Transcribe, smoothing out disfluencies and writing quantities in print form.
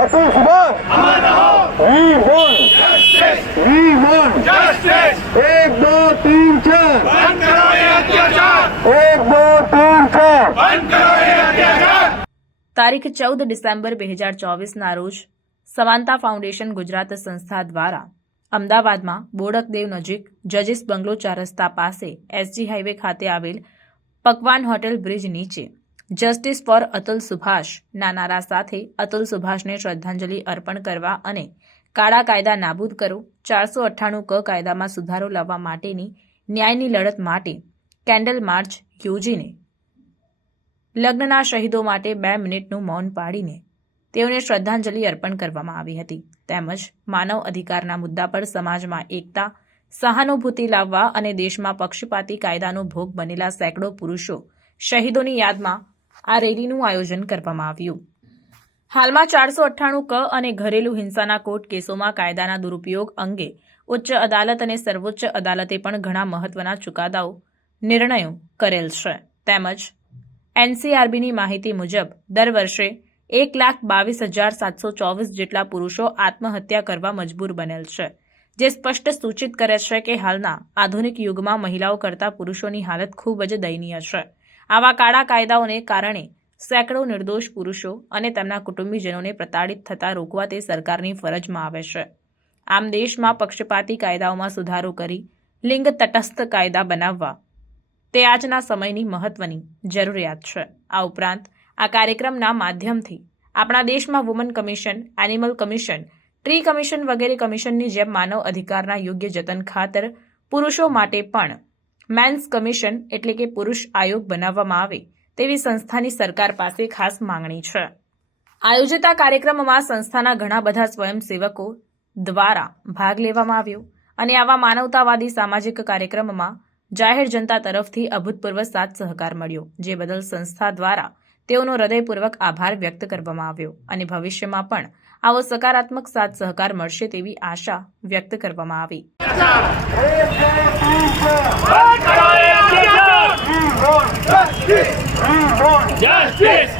Atul Subhash we want justice 1 2 3 4 बंद करो ये अत्याचार 1 2 3 4 बंद करो ये अत्याचार। તારીખ 14 ડિસેમ્બર 2024ના રોજ સમાનતા ફાઉન્ડેશન ગુજરાત સંસ્થા દ્વારા અમદાવાદમાં બોડકદેવ નજીક જજીસ બંગલો 4 રસ્તા પાસે એસજી હાઈવે ખાતે આવેલ પકવાન હોટેલ બ્રિજ નીચે જસ્ટિસ ફોર અતુલ સુભાષના નારા સાથે અતુલ સુભાષને શ્રદ્ધાંજલિ અર્પણ કરવા અને કાળા કાયદા નાબૂદ કરો 498 ક કાયદામાં સુધારો લાવવા માટેની ન્યાયની લડત માટે કેન્ડલ માર્ચ યોજીને લગ્નના શહીદો માટે 2 મિનિટનું મૌન પાડીને તેઓને શ્રદ્ધાંજલિ અર્પણ કરવામાં આવી હતી તેમજ માનવ અધિકારના મુદ્દા પર સમાજમાં એકતા સહાનુભૂતિ લાવવા અને દેશમાં પક્ષપાતી કાયદાનો ભોગ બનેલા સેંકડો પુરુષો શહીદોની યાદમાં આ રેલીનું આયોજન કરવામાં આવ્યું। હાલમાં 498 ક અને ઘરેલુ હિંસાના કોર્ટ કેસોમાં કાયદાના દુરુપયોગ અંગે ઉચ્ચ અદાલત અને સર્વોચ્ચ અદાલતે પણ ઘણા મહત્વના ચુકાદાઓ નિર્ણયો કરેલ છે તેમજ એનસીઆરબીની માહિતી મુજબ દર વર્ષે 1,22,724 જેટલા પુરુષો આત્મહત્યા કરવા મજબૂર બનેલ છે જે સ્પષ્ટ સૂચિત કરે છે કે હાલના આધુનિક યુગમાં મહિલાઓ કરતાં પુરુષોની હાલત ખૂબ જ દયનીય છે। આવા કાળા કાયદાઓને કારણે સેંકડો નિર્દોષ પુરુષો અને તેમના કુટુંબીજનોને પ્રતાડિત થતા રોકવા તે સરકારની ફરજમાં આવે છે। આમ દેશમાં પક્ષપાતી કાયદાઓમાં સુધારો કરી લિંગ તટસ્થ કાયદા બનાવવા તે આજના સમયની મહત્વની જરૂરિયાત છે। આ ઉપરાંત આ કાર્યક્રમના માધ્યમથી આપણા દેશમાં woman commission, animal commission, tree commission વગેરે કમિશનની જેમ માનવ અધિકારના યોગ્ય જતન ખાતર પુરુષો માટે પણ મેન્સ કમિશન એટલે કે પુરુષ આયોગ બનાવવામાં આવે તેવી સંસ્થાની સરકાર પાસે ખાસ માંગણી છે। આયોજિત આ કાર્યક્રમમાં સંસ્થાના ઘણા બધા સ્વયંસેવકો દ્વારા ભાગ લેવામાં આવ્યો અને આવા માનવતાવાદી સામાજિક કાર્યક્રમમાં જાહેર જનતા તરફથી અભૂતપૂર્વ સાથ સહકાર મળ્યો જે બદલ સંસ્થા દ્વારા તેઓનો હૃદયપૂર્વક આભાર વ્યક્ત કરવામાં આવ્યો અને ભવિષ્યમાં પણ આવો સકારાત્મક સાથ સહકાર મળશે તેવી આશા વ્યક્ત કરવામાં આવી। Justice!